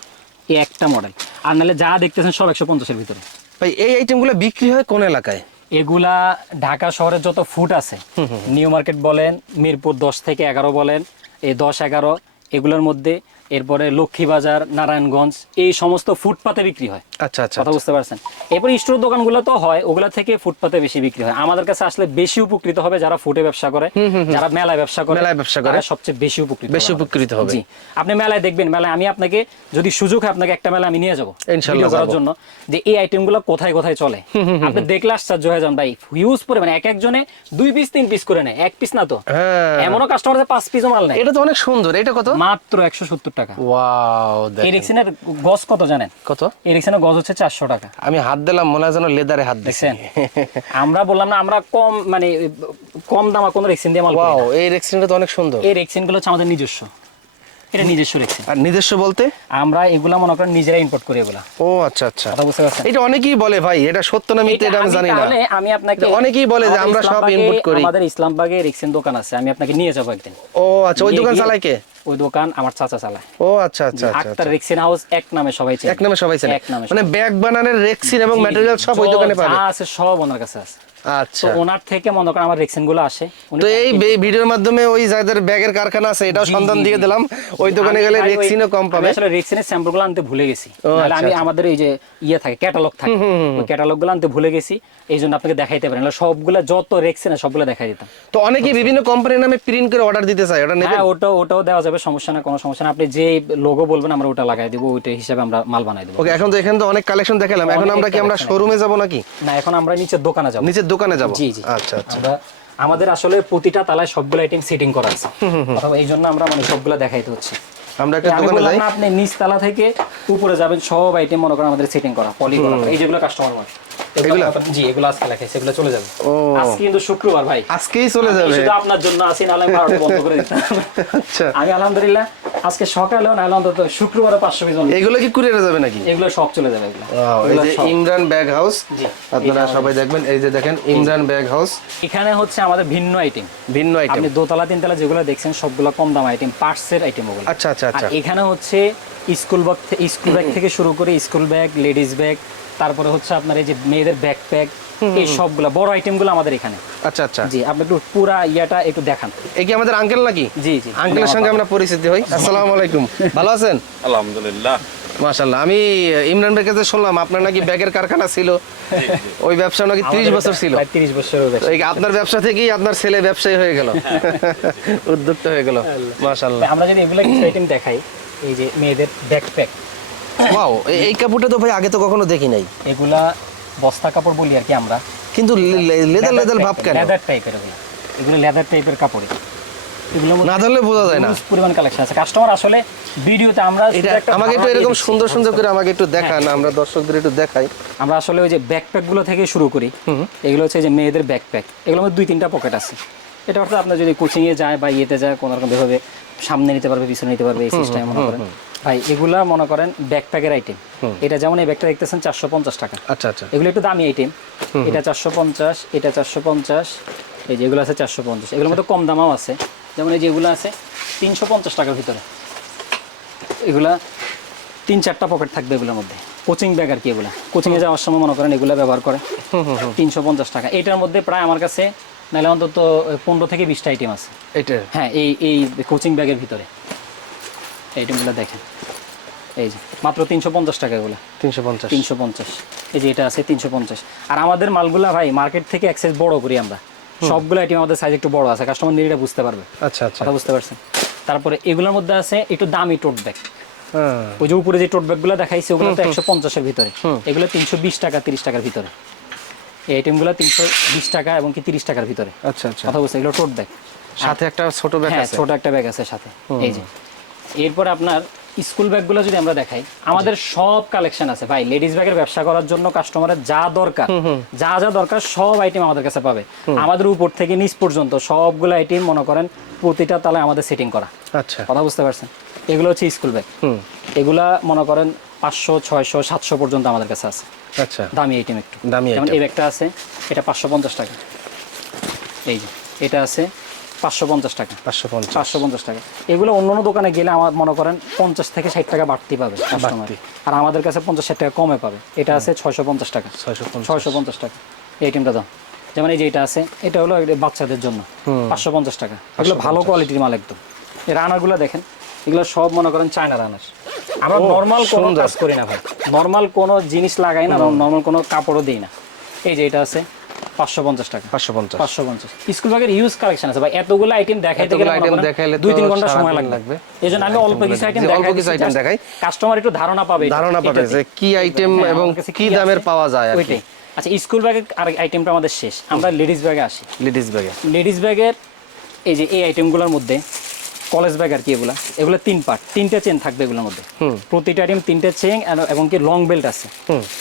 Speaker 2: এই একটা মডেল আর নাহলে যা দেখতেছেন সব একশো পঞ্চাশের ভিতরে।
Speaker 1: ভাই এই আইটেমগুলো বিক্রি হয় কোন এলাকায়?
Speaker 2: এগুলা ঢাকা শহরে যত ফুট আছে নিউ মার্কেট বলেন মিরপুর দশ থেকে এগারো বলেন এই দশ এগারো এগুলোর মধ্যে এরপরে লক্ষ্মীবাজার নারায়ণগঞ্জ এই সমস্ত ফুটপাতে বিক্রি হয়।
Speaker 1: আচ্ছা আচ্ছা
Speaker 2: কথা বুঝতে পারছেন? এরপর স্টোর দোকানগুলো তো হয় ওগুলা থেকে ফুটপাতে বেশি বিক্রি হয়। আমাদের কাছে আসলে বেশি উপকৃত হবে যারা ফুটে ব্যবসা করে যারা মেলায় ব্যবসা করে
Speaker 1: মেলায় ব্যবসা করে।
Speaker 2: সবচেয়ে বেশি উপকৃত
Speaker 1: বেশি উপকৃত হবে।
Speaker 2: জি। আপনি মেলায় দেখবেন মেলায় আমি আপনাকে যদি সুযোগ হয় আপনাকে একটা মেলা আমি নিয়ে যাব
Speaker 1: ইনশাল্লাহ
Speaker 2: করার জন্য। যে এই আইটেমগুলো কোথায় কোথায় চলে? আপনি দেখলে আশ্চর্য হয়ে যান ভাই। হিউজ পরিমাণে এক একজনে দুই পিস তিন পিস করে নেয় এক পিস না তো।
Speaker 1: হ্যাঁ।
Speaker 2: এমনও কাস্টমার পাঁচ পিসও মাল নেয়।
Speaker 1: এটা তো অনেক সুন্দর। এটা কত?
Speaker 2: মাত্র একশো সত্তর টাকা।
Speaker 1: ওয়াও
Speaker 2: এই রেক্সিনের গজ কত জানেন?
Speaker 1: কত?
Speaker 2: এই রেক্সিনের গজ হচ্ছে চারশো টাকা।
Speaker 1: আমি হাত দিলাম মনে হয় যেন লেদারে হাত
Speaker 2: দিচ্ছেন আমরা বললাম না আমরা কম মানে কম দামা কোনো রেক্সিন দিয়ে মাল
Speaker 1: ওয়াও এই রেক্সিনটা তো অনেক সুন্দর।
Speaker 2: এই রেক্সিনগুলো হচ্ছে আমাদের নিজস্ব। এটা নিজস্ব রেক্সিন
Speaker 1: আর নিজস্ব বলতে?
Speaker 2: আমরা এগুলা মনে করেন নিজেরা ইম্পোর্ট করি এগুলা।
Speaker 1: ও আচ্ছা আচ্ছা।
Speaker 2: কথা বুঝতে পারছেন?
Speaker 1: এটা অনেকেই বলে ভাই এটা সত্য না মিথ্যে এটা আমি জানি না।
Speaker 2: আমি আপনাকে
Speaker 1: অনেকেই বলে যে আমরা সব import করি।
Speaker 2: আমাদের ইসলামবাগে রেক্সিন দোকান আছে আমি আপনাকে নিয়ে যাব একদিন।
Speaker 1: ও আচ্ছা ওই দোকান চালায় কে?
Speaker 2: ওই দোকান আমার চাচা চালায়।
Speaker 1: ও আচ্ছা আচ্ছা আচ্ছা
Speaker 2: আক্তার রেক্সিন হাউস এক নামে সবাই চেনে।
Speaker 1: এক নামে সবাই চেনে। মানে ব্যাগ বানানোর রেক্সিন এবং ম্যাটেরিয়াল সব ওই দোকানে পাবে।
Speaker 2: আছে সব ওনার কাছে আছে।
Speaker 1: আচ্ছা।
Speaker 2: ওনার থেকে মনে করেন আমার রেক্সিনগুলো আসে।
Speaker 1: তো এই ভিডিওর মাধ্যমে ওই যাদের ব্যাগের কারখানা আছে এটাও সন্ধান দিয়ে দিলাম। ওই দোকানে গেলে রেক্সিনও কম পাবে।
Speaker 2: আসলে রেক্সিনের স্যাম্পলগুলো আনতে ভুলে গেছি।
Speaker 1: ও,
Speaker 2: নাহলে আমি
Speaker 1: আচ্ছা,
Speaker 2: আমাদের এই যে ইয়ে থাকে ক্যাটালগ থাকে। ওই ক্যাটালগগুলো আনতে ভুলে গেছি। এই জন্য আপনাকে দেখাইতে পারেন সবগুলো যত রেক্সিনের সবগুলো দেখাই দিতাম।
Speaker 1: তো অনেকেই বিভিন্ন কোম্পানির নামে প্রিন্ট করে অর্ডার দিতে চায় ওটা নেবেন?
Speaker 2: হ্যাঁ ওটা ওটাও দেওয়া যাবে সমস্যা না কোনো সমস্যা না আপনি যে লোগো বলবেন আমরা ওটা লাগাই দিব ওইটা হিসাবে আমরা মাল বানাই দেবো।
Speaker 1: ওকে এখন তো এখানে তো অনেক কালেকশন দেখালাম। এখন আমরা কি আমরা শোরুমে যাব নাকি?
Speaker 2: না এখন আমরা নিচের দোকানে যাব।
Speaker 1: নিচের দোকানে যাব?
Speaker 2: জি জি।
Speaker 1: আচ্ছা আচ্ছা।
Speaker 2: আমাদের আসলে প্রতিটা তালায় সবগুলো আইটেম সেটিং করা আছে। অথবা এই জন্য আমরা মানে সবগুলো দেখাইতে হচ্ছে।
Speaker 1: আমরা একটা দোকানে যাই।
Speaker 2: আপনি নিচ তলা থেকে উপরে যাবেন সব আইটেম মনে করেন আমাদের সেটিং করা পলি করা। এই যেগুলো কাস্টমার মাল
Speaker 1: এগুলা?
Speaker 2: জি এগুলো আজকে লেখা সেগুলো চলে যাবে। আজকে কিন্তু শুক্রবার ভাই।
Speaker 1: আজকেই চলে যাবে।
Speaker 2: শুধু আপনার জন্য আসি নাহলে বন্ধ করে দিতাম।
Speaker 1: আচ্ছা।
Speaker 2: আমি আলহামদুলিল্লাহ আজকে নাহলে অন্তত শুক্রবারে পাঁচশো পিস
Speaker 1: এগুলো কি কুরিয়ারে যাবে নাকি?
Speaker 2: এগুলো সব চলে যাবে
Speaker 1: এই যে ইমরান ব্যাগ হাউস আপনারা সবাই দেখবেন এই যে দেখেন ইমরান ব্যাগ হাউস।
Speaker 2: এখানে হচ্ছে আমাদের ভিন্ন আইটেম
Speaker 1: ভিন্ন আইটেম
Speaker 2: আপনি দোতলা তিনতলা যেগুলো দেখছেন সবগুলো কম দাম আইটেম পার্টসের আইটেম ওগুলো।
Speaker 1: আচ্ছা আচ্ছা
Speaker 2: আর
Speaker 1: আচ্ছা
Speaker 2: এখানে হচ্ছে স্কুল ব্যাগ স্কুল ব্যাগ থেকে শুরু করে স্কুল ব্যাগ লেডিস ব্যাগ তারপরে হচ্ছে আপনার এই যে মেয়েদের ব্যাকপ্যাক এই সবগুলো বড় আইটেমগুলো আমাদের এখানে।
Speaker 1: আচ্ছা আচ্ছা।
Speaker 2: জি আপনি একটু পুরা ইয়াটা একটু দেখান।
Speaker 1: এই কি আমাদের আঙ্কেল নাকি?
Speaker 2: জি জি।
Speaker 1: আঙ্কেলের সঙ্গে আমরা পরিচিতি হই। আসসালামু আলাইকুম। ভালো আছেন?
Speaker 3: আলহামদুলিল্লাহ।
Speaker 1: মাশাল্লাহ আমি ইমরান ভাইয়ের কাছে শুনলাম আপনার নাকি ব্যাগের কারখানা ছিল। ওই ব্যবসা নাকি ত্রিশ বছর ছিল।
Speaker 2: তিরিশ বছরের বেশি।
Speaker 1: এই আপনার ব্যবসা থেকেই আপনার ছেলে ব্যবসায়ী হয়ে গেল। উদ্যোক্তা হয়ে গেল। মাশাল্লাহ
Speaker 2: আমরা যদি এগুলো কিছু আইটেম দেখাই এই যে মেয়েদের ব্যাকপ্যাক
Speaker 1: ওয়াও এই কাপড়টা তো ভাই আগে তো কখনো দেখি নাই।
Speaker 2: এগুলা বস্তা কাপড় বলি আর কি আমরা।
Speaker 1: কিন্তু লেদার লেদার ভাব কেন?
Speaker 2: লেদার টাইপের এগুলো এগুলো লেদার টাইপের কাপড়। এগুলো
Speaker 1: না ধরলে বোঝা যায় না।
Speaker 2: পরিমাণ কালেকশন আছে। কাস্টমার আসলে ভিডিওতে আমরা
Speaker 1: আমাকে একটু এরকম সুন্দর সুন্দর করে আমাকে একটু দেখান আমরা দর্শকদের একটু দেখাই।
Speaker 2: আমরা আসলে ওই যে ব্যাকপ্যাকগুলো থেকে শুরু করি। এগুলো হচ্ছে যে মেয়েদের ব্যাকপ্যাক এগুলো মধ্যে দুই তিনটা পকেট আছে। এটা অর্থাৎ আপনার যদি কোচিং এ যায় বা ইয়েতে যায় কোনো রকম ভাবে সামনে নিতে পারবে পিছনে নিতে পারবে এই সিস্টেম মনে করেন। ভাই এগুলা মনে করেন ব্যাকপ্যাকের আইটেম এটা যেমন এই ব্যাগটা দেখতেছেন চারশো পঞ্চাশ টাকা।
Speaker 1: আচ্ছা আচ্ছা।
Speaker 2: এগুলো একটু দামি আইটেম এটা চারশো পঞ্চাশ এটা চারশো পঞ্চাশ এই যেগুলো আছে চারশো পঞ্চাশ। এগুলোর মধ্যে কম দামাও আছে। যেমন এই যেগুলো আছে তিনশো পঞ্চাশ টাকার ভিতরে। এগুলা তিন চারটা পকেট থাকবে এগুলোর মধ্যে। কোচিং ব্যাগ আর কি এগুলা। কোচিংয়ে যাওয়ার সময় মনে করেন এগুলো ব্যবহার করে। তিনশো পঞ্চাশ টাকা। এটার মধ্যে প্রায় আমার কাছে নাহলে অন্তত পনেরো থেকে বিশটা আইটেম আছে।
Speaker 1: এটা
Speaker 2: হ্যাঁ এই এই কোচিং ব্যাগের ভিতরে। আইটেমগুলো দেখেন। এই যে মাত্র তিনশো পঞ্চাশ টাকা এগুলো।
Speaker 1: তিনশো পঞ্চাশ।
Speaker 2: তিনশো পঞ্চাশ। এই যে এটা আছে তিনশো পঞ্চাশ। আর আমাদের মালগুলা ভাই মার্কেট থেকে বড় করি আমরা। সবগুলো আইটেম আমাদের সাইজ একটু বড় আছে কাস্টমার নিয়ে এটা বুঝতে পারবে।
Speaker 1: আচ্ছা আচ্ছা।
Speaker 2: কথা বুঝতে পারছেন? তারপরে এগুলোর মধ্যে আছে একটু দামি টোট ব্যাগ ওই যে উপরে যে টোট ব্যাগগুলো দেখাইছে ওগুলো তো একশো পঞ্চাশের ভিতরে। এগুলো তিনশো বিশ টাকা তিরিশ টাকার ভিতরে। এই আইটেমগুলো তিনশো বিশ টাকা এবং কি তিরিশ টাকার ভিতরে।
Speaker 1: আচ্ছা আচ্ছা।
Speaker 2: কথা বুঝছে এগুলো টোট ব্যাগ
Speaker 1: সাথে একটা ছোট ব্যাগ আছে।
Speaker 2: ছোট একটা ব্যাগ আছে সাথে। এই যে এরপর আপনার স্কুল ব্যাগগুলো যদি আমরা দেখাই আমাদের সব কালেকশন আছে। ভাই লেডিস ব্যাগের ব্যবসা করার জন্য কাস্টমারের যা দরকার যা যা দরকার সব আইটেম আমাদের কাছে পাবে। আমাদের উপর থেকে নিচ পর্যন্ত সবগুলো আইটেম মনে করেন প্রতিটা তালে আমাদের সেটিং করা।
Speaker 1: আচ্ছা।
Speaker 2: কথা বুঝতে পারছেন? এগুলো হচ্ছে স্কুল ব্যাগ এগুলা মনে করেন পাঁচশো ছয়শো সাতশো পর্যন্ত আমাদের কাছে আছে।
Speaker 1: আচ্ছা।
Speaker 2: দামি আইটেম একটু।
Speaker 1: দামি
Speaker 2: যেমন এই ব্যাগটা আছে এটা পাঁচশো পঞ্চাশ টাকা। এই যে এটা আছে পাঁচশো পঞ্চাশ টাকা।
Speaker 1: পাঁচশো পঞ্চাশ।
Speaker 2: চারশো পঞ্চাশ টাকা। এগুলো অন্য অন্য দোকানে গেলে আমার মনে করেন পঞ্চাশ থেকে ষাট টাকা বাড়তি পাবে আর আমাদের কাছে পঞ্চাশ ষাট টাকা কমে পাবে। এটা আছে ছয়শো পঞ্চাশ টাকা।
Speaker 1: ছয়শো পঞ্চাশ।
Speaker 2: টাকা। এই আইটেমটা দাও। যেমন এই যে এটা আছে এটা হলো বাচ্চাদের জন্য। পাঁচশো পঞ্চাশ টাকা। এগুলো ভালো কোয়ালিটির মাল একদম। এই রানারগুলো দেখেন এগুলো সব মনে করেন চায়না রানার। আমরা নর্মাল কোনো। কাজ করি না ভাই। নর্মাল কোনো জিনিস লাগাই না নর্মাল কোনো কাপড়ও দিই না। এই যে এটা আছে পাঁচশো পঞ্চাশ টাকা।
Speaker 1: পাঁচশো পঞ্চাশ।
Speaker 2: পাঁচশো পঞ্চাশ। স্কুল ব্যাগের ইউজ কালেকশন আছে ভাই। এতগুলো আইটেম দেখাইতে গেলে
Speaker 1: item দেখাইলে
Speaker 2: দুই তিন ঘণ্টা সময় লাগবে।
Speaker 1: লাগবে।
Speaker 2: এই জন্য আমি অল্প কিছু আইটেম
Speaker 1: অল্প
Speaker 2: দেখাই
Speaker 1: কিছু item দেখাই।
Speaker 2: কাস্টমার একটু ধারণা পাবে
Speaker 1: ধারণা পাবে যে কি আইটেম
Speaker 2: হ্যাঁ,
Speaker 1: এবং কি দামের পাওয়া যায়
Speaker 2: ওইটাই। আচ্ছা স্কুল ব্যাগের আর আইটেমটা আমাদের শেষ। আমরা লেডিস ব্যাগে আসি।
Speaker 1: লেডিস ব্যাগে
Speaker 2: লেডিস ব্যাগের এই যে এই আইটেমগুলোর মধ্যে কলেজ ব্যাগ আর কি এগুলা। এগুলো তিন পার্ট তিনটে চেন থাকবে এগুলোর মধ্যে। প্রতিটা আইটেম তিনটে চেন এবং কি লং বেল্ট আছে।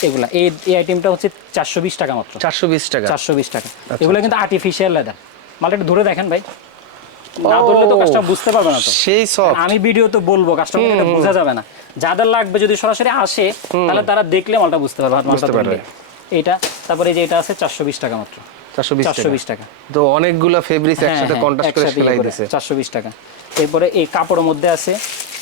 Speaker 2: এগুলা এই এই আইটেমটা হচ্ছে চারশো বিশ টাকা মাত্র।
Speaker 1: চারশো বিশ টাকা।
Speaker 2: চারশো বিশ টাকা। এগুলো কিন্তু আর্টিফিশিয়াল লেদার মালটা একটু ধরে দেখেন ভাই। না ধরলে তো। কাস্টমার বুঝতে পারবে না তো।
Speaker 1: সেই সব
Speaker 2: আমি ভিডিও তো বলব কাস্টমার এটা বোঝা যাবে না। যাদের লাগবে যদি সরাসরি আসে তাহলে তারা দেখলে মালটা বুঝতে পারবে মালটা
Speaker 1: বুঝতে পারবে।
Speaker 2: ধরলে। এটা তারপরে এই যে এটা আছে চারশো বিশ টাকা মাত্র।
Speaker 1: চারশো বিশ টাকা। তো অনেকগুলো ফেব্রিক্স
Speaker 2: হ্যাঁ,
Speaker 1: একসাথে কন্ট্রাস্ট করে সেলাই দিছে।
Speaker 2: চারশো বিশ টাকা। এরপরে এই কাপড়ের মধ্যে আছে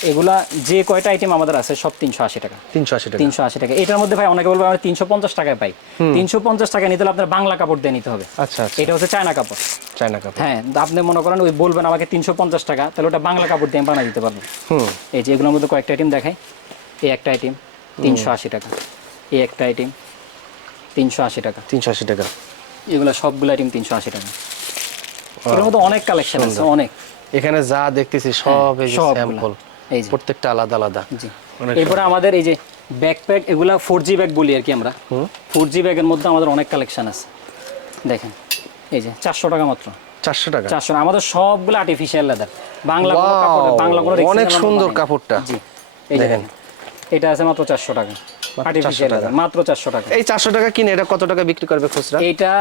Speaker 2: এগুলা যে কয়টা আইটেম আমাদের আছে সব তিনশো আশি টাকা।
Speaker 1: তিনশো আশি টাকা।
Speaker 2: তিনশো আশি টাকা। এটার মধ্যে ভাই অনেকে বলবে আমরা তিনশো পঞ্চাশ টাকায় পাই। তিনশো পঞ্চাশ টাকা নিতে হলে আপনার বাংলা কাপড় দিয়ে নিতে হবে।
Speaker 1: আচ্ছা আচ্ছা।
Speaker 2: এটা হচ্ছে চায়না কাপড়।
Speaker 1: চায়না কাপড়।
Speaker 2: হ্যাঁ আপনি মনে করেন ওই বলবেন আমাকে তিনশো পঞ্চাশ টাকা তাহলে ওটা বাংলা কাপড় দিয়ে বানিয়ে দিতে পারব। এই যে এগুলোর মধ্যে কয়েকটা আইটেম দেখাই। এই একটা আইটেম তিনশো আশি টাকা। এই একটা আইটেম তিনশো আশি টাকা।
Speaker 1: তিনশো আশি টাকা।
Speaker 2: এগুলো সবগুলো আইটেম তিনশো আশি টাকা। এর মধ্যে অনেক কালেকশন আছে অনেক।
Speaker 1: এখানে যা দেখতেছি সব এই যে স্যাম্পল
Speaker 2: এই যে।
Speaker 1: প্রত্যেকটা আলাদা আলাদা।
Speaker 2: এরপরে আমাদের এই যে ব্যাকপ্যাক এগুলা ফোর জি ব্যাগ বলি আর কি আমরা। ফোর জি ব্যাগের মধ্যে আমাদের অনেক কালেকশন আছে। দেখেন এই যে চারশো টাকা মাত্র।
Speaker 1: চারশো টাকা।
Speaker 2: চারশো আমাদের সবগুলো আর্টিফিশিয়াল লেদার বাংলা কোনো কাপড় বাংলা কোনো
Speaker 1: অনেক সুন্দর কাপড়টা।
Speaker 2: জি এই যে
Speaker 1: দেখেন।
Speaker 2: দেখেন। এটা আছে মাত্র চারশো টাকা। আর্টিফিশিয়াল লেদার মাত্র চারশো টাকা।
Speaker 1: এই চারশো টাকা কিনে এটা কত টাকা বিক্রি করবে খুচরা?
Speaker 2: এটা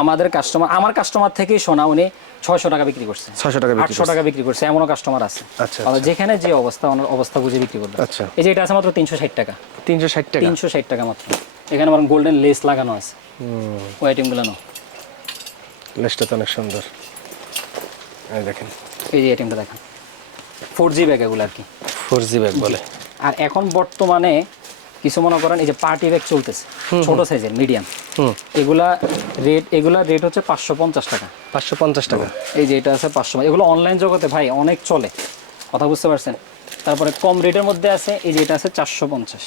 Speaker 2: আমাদের কাস্টমার আমার কাস্টমার থেকেই শোনা উনি ছয়শো টাকা বিক্রি করছে।
Speaker 1: ছয়শো টাকা
Speaker 2: আটশো টাকা বিক্রি করছে এমনও কাস্টমার আছে।
Speaker 1: আচ্ছা,
Speaker 2: যেখানে যে অবস্থা ওনার অবস্থা বুঝে বিক্রি করবে।
Speaker 1: আচ্ছা।
Speaker 2: এই যে এটা আছে মাত্র তিনশো ষাট টাকা।
Speaker 1: তিনশো ষাট টাকা।
Speaker 2: তিনশো ষাট টাকা মাত্র। এখানে আমার গোল্ডেন লেস লাগানো আছে। ওই আইটেমগুলো
Speaker 1: লেসটা তো অনেক সুন্দর। এই দেখেন।
Speaker 2: এই যে আইটেমটা দেখেন। ফোর জি ব্যাগ এগুলো আর কি।
Speaker 1: Four G. ব্যাগ বলে।
Speaker 2: আর এখন বর্তমানে কিছু মনে করেন এই যে পার্টি ব্যাগ চলতেছে। ছোট সাইজের মিডিয়াম এগুলা রেট এগুলা রেট হচ্ছে পাঁচশো পঞ্চাশ টাকা।
Speaker 1: পাঁচশো পঞ্চাশ টাকা।
Speaker 2: এই যে এটা আছে পাঁচশো এগুলো অনলাইন জগতে ভাই অনেক চলে। কথা বুঝতে পারছেন? তারপরে কম রেটের মধ্যে আছে এই যে এটা আছে চারশো পঞ্চাশ।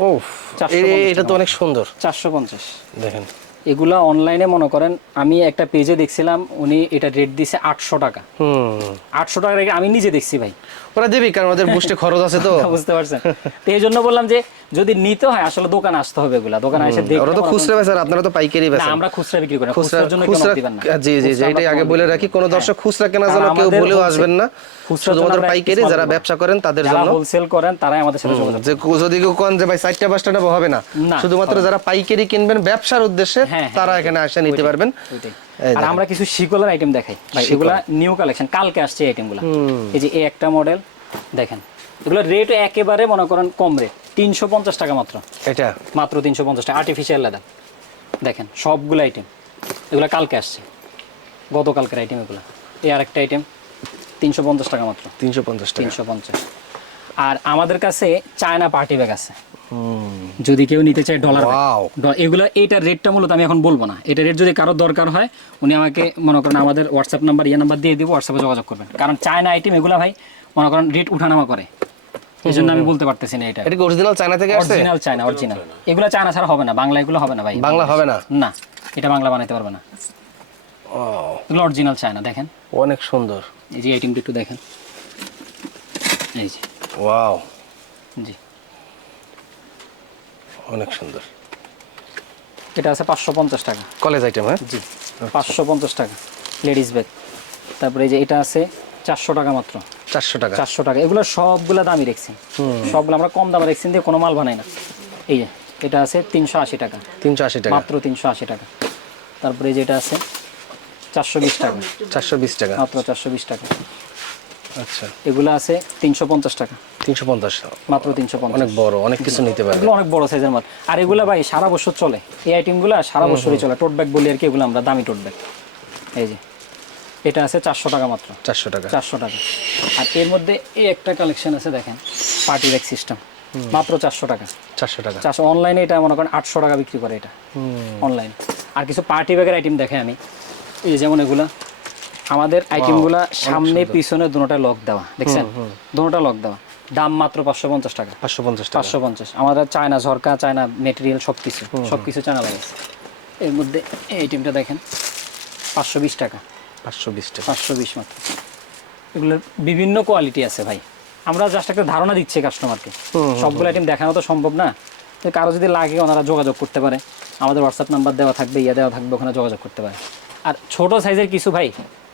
Speaker 1: ও
Speaker 2: 450
Speaker 1: এটা তো অনেক সুন্দর।
Speaker 2: চারশো পঞ্চাশ।
Speaker 1: দেখেন।
Speaker 2: এগুলা অনলাইনে মনে করেন আমি একটা পেজে দেখছিলাম উনি এটা রেট দিছে আটশো টাকা।
Speaker 1: হুম।
Speaker 2: আটশো টাকা রেখে আমি নিজে দেখছি ভাই।
Speaker 1: ওরা দেবে কারণ ওদের বুঝতে খরচ আছে তো।
Speaker 2: বুঝতে পারছেন। তো এই জন্য বললাম যে যদি নিতে হয় আসলে দোকানে আসতে হবে এগুলা। দোকানে এসে
Speaker 1: ওরা তো খুচরা বেচার আপনারা তো পাইকারি বেচেন
Speaker 2: আমরা খুচরা বিক্রি করি খুচরার জন্য দিবেন না।
Speaker 1: জি জি জি এটাই আগে বলে রাখি। কোনো দর্শক খুচরা কেনার জন্য কেউ ভুলেও আসবেন না। শুধুমাত্র পাইকারি যারা ব্যবসা করেন তাদের জন্য।
Speaker 2: হোলসেল করেন তারাই আমাদের সাথে যোগাযোগ
Speaker 1: যে যদি কেউ কোন যে ভাই চারটা পাঁচটা নেব হবে না। শুধুমাত্র যারা পাইকারি কিনবেন ব্যবসার উদ্দেশ্যে
Speaker 2: হ্যাঁ, হ্যাঁ,
Speaker 1: তারা এখানে আসে নিতে পারবেন।
Speaker 2: আর। আমরা কিছু শিকলের আইটেম দেখাই। ভাই এগুলা নিউ কালেকশন কালকে আসছে আইটেমগুলো এই যে এই একটা মডেল দেখেন। এগুলো রেট একেবারে মনে করেন কম রেট তিনশো পঞ্চাশ টাকা মাত্র।
Speaker 1: এটা?
Speaker 2: মাত্র তিনশো পঞ্চাশ টাকা আর্টিফিশিয়াল লেদার দেখেন সবগুলো আইটেম এগুলো কালকে আসছে। গতকালকের আইটেম এগুলো। এই আরেকটা আইটেম তিনশো পঞ্চাশ টাকা মাত্র।
Speaker 1: তিনশো পঞ্চাশ
Speaker 2: তিনশো পঞ্চাশ। আর আমাদের কাছে চায়না পার্টি ব্যাগ আছে। যদি কেউ নিতে চায় ডলার. এগুলা এইটার রেটটা মূলত আমি এখন বলব না। এটা রেট যদি কারোর দরকার হয় উনি আমাকে মনে করেন আমাদের হোয়াটসঅ্যাপ নাম্বার ইয়ে নাম্বার দিয়ে দিব হোয়াটসঅ্যাপে যোগাযোগ করবেন। কারণ চায়না আইটেম এগুলা ভাই মনে করেন রেট উঠানামা করে। এই জন্য আমি বলতে পারতেছি না এটা।
Speaker 1: এটা অরিজিনাল চায়না থেকে আসছে?
Speaker 2: অরিজিনাল চায়না অরিজিনাল এগুলো চায়না ছাড়া হবে না বাংলা এগুলো হবে না ভাই।
Speaker 1: বাংলা হবে না?
Speaker 2: না এটা বাংলা বানাইতে পারবে না।
Speaker 1: ও
Speaker 2: এগুলো অরিজিনাল চায়না দেখেন।
Speaker 1: অনেক সুন্দর।
Speaker 2: এই যে আইটেমটা একটু দেখেন। এই যে।
Speaker 1: ওয়াও
Speaker 2: জি।
Speaker 1: অনেক সুন্দর।
Speaker 2: এটা আছে পাঁচশো পঞ্চাশ টাকা।
Speaker 1: কলেজ আইটেম হ্যাঁ?
Speaker 2: জি পাঁচশো পঞ্চাশ টাকা লেডিস ব্যাগ তারপরে এই যে এটা আছে চারশো টাকা মাত্র।
Speaker 1: চারশো টাকা।
Speaker 2: চারশো টাকা। এগুলো সবগুলো দামি রেখছি সবগুলো আমরা কম দামে রেখছি দিয়ে কোনো মাল বানাই না। এই যে এটা আছে তিনশো আশি টাকা।
Speaker 1: তিনশো আশি টাকা।
Speaker 2: মাত্র তিনশো আশি টাকা। তারপরে এই যে এটা আছে চারশো বিশ টাকা।
Speaker 1: চারশো বিশ টাকা।
Speaker 2: মাত্র চারশো বিশ টাকা।
Speaker 1: আচ্ছা।
Speaker 2: এগুলো আছে তিনশো পঞ্চাশ টাকা।
Speaker 1: তিনশো পঞ্চাশ।
Speaker 2: মাত্র তিনশো পঞ্চাশ।
Speaker 1: অনেক বড় অনেক কিছু নিতে পারবে।
Speaker 2: এগুলো অনেক বড় সাইজের মাল। আর এগুলো ভাই সারা বছর চলে। এই আইটেমগুলো সারা বছরই চলে। টোট ব্যাগ বলি আর কি এগুলো আমরা দামি টোট ব্যাগ এই যে। এটা আছে চারশো টাকা মাত্র।
Speaker 1: চারশো টাকা।
Speaker 2: চারশো টাকা। আর এর মধ্যে এই একটা কালেকশন আছে দেখেন। পার্টি ব্যাগ সিস্টেম মাত্র চারশো টাকা।
Speaker 1: চারশো টাকা।
Speaker 2: চারশো অনলাইনে এটা মনে করেন আটশো টাকা বিক্রি করে এটা। অনলাইন আর কিছু পার্টি ব্যাগের আইটেম দেখে আমি। এই যেমন এগুলা। আমাদের আইটেমগুলা সামনে পিছনে দুটোটা লক দেওয়া। দেখছেন? দুটোটা লক দেওয়া। দাম মাত্র পাঁচশো পঞ্চাশ টাকা।
Speaker 1: পাঁচশো পঞ্চাশ
Speaker 2: পাঁচশো পঞ্চাশ। আমাদের চায়না ঝরকা চায়না মেটেরিয়াল সব কিছু সব কিছু চায়না লাগাইছে এর মধ্যে এই আইটেমটা দেখেন পাঁচশো বিশ টাকা।
Speaker 1: পাঁচশো বিশ টাকা।
Speaker 2: পাঁচশো বিশ মাত্র। এগুলোর বিভিন্ন কোয়ালিটি আছে ভাই। আমরা জাস্ট একটা ধারণা দিচ্ছি কাস্টমারকে সবগুলো আইটেম দেখানো তো সম্ভব না। কারও যদি লাগে ওনারা যোগাযোগ করতে পারে। আমাদের হোয়াটসঅ্যাপ নাম্বার দেওয়া থাকবে ইয়া দেওয়া থাকবে ওখানে যোগাযোগ করতে পারে। আর ছোট সাইজের কিছু ভাই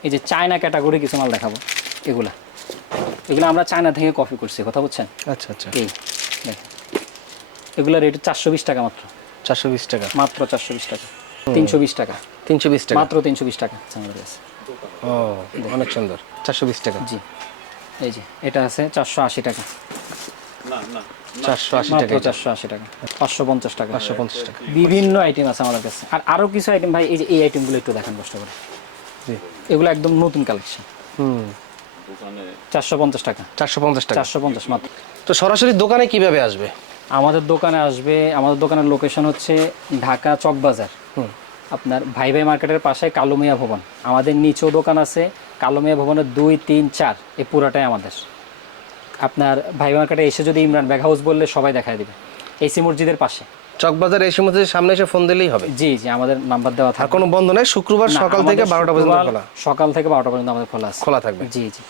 Speaker 2: এই যে চায়না ক্যাটাগরি কিছু মাল দেখাবো। এগুলা। এগুলো আমরা চায়না থেকে কপি করছি কথা বুঝছেন?
Speaker 1: আচ্ছা আচ্ছা।
Speaker 2: এই দেখেন। এগুলো রেট চারশো বিশ টাকা মাত্র।
Speaker 1: চারশো বিশ টাকা।
Speaker 2: মাত্র চারশো বিশ টাকা। তিনশো বিশ টাকা।
Speaker 1: তিনশো বিশ টাকা।
Speaker 2: মাত্র তিনশো বিশ টাকা আমাদের কাছে।
Speaker 1: ও অনেক সুন্দর। চারশো বিশ টাকা।
Speaker 2: জি। এই যে এটা আছে চারশো আশি টাকা।
Speaker 1: চারশো আশি টাকা
Speaker 2: চারশো আশি টাকা। পাঁচশো পঞ্চাশ টাকা।
Speaker 1: পাঁচশো পঞ্চাশ টাকা।
Speaker 2: বিভিন্ন আইটেম আছে আমাদের কাছে। আর আরও কিছু আইটেম ভাই এই যে এই আইটেমগুলো একটু দেখেন কষ্ট করে
Speaker 1: জি।
Speaker 2: এগুলো একদম নতুন কালেকশন
Speaker 1: হুম।
Speaker 2: চারশো পঞ্চাশ টাকা।
Speaker 1: চারশো পঞ্চাশ টাকা।
Speaker 2: চারশো পঞ্চাশ মাত্র।
Speaker 1: তো সরাসরি দোকানে কীভাবে আসবে?
Speaker 2: আমাদের দোকানে আসবে আমাদের দোকানের লোকেশন হচ্ছে ঢাকা চকবাজার
Speaker 1: হুম।
Speaker 2: আপনার ভাই ভাই মার্কেটের পাশে কালুমিয়া ভবন। আমাদের নিচেও দোকান আছে কালুমিয়া ভবনের দুই তিন চার এই পুরাটাই আমাদের। আপনার ভাই মার্কেটে এসে যদি ইমরান ব্যাগ হাউস বললে সবাই দেখায় দিবে। এসি মসজিদের পাশে।
Speaker 1: চকবাজার এসে মধ্যে সামনে এসে ফোন দিলেই হবে।
Speaker 2: জি জি আমাদের নাম্বার দেওয়া থাকবে
Speaker 1: কোনো বন্ধ নেই শুক্রবার সকাল থেকে বারোটা পর্যন্ত খোলা।
Speaker 2: সকাল থেকে বারোটা পর্যন্ত আমাদের খোলা
Speaker 1: খোলা থাকবে।
Speaker 2: জি জি।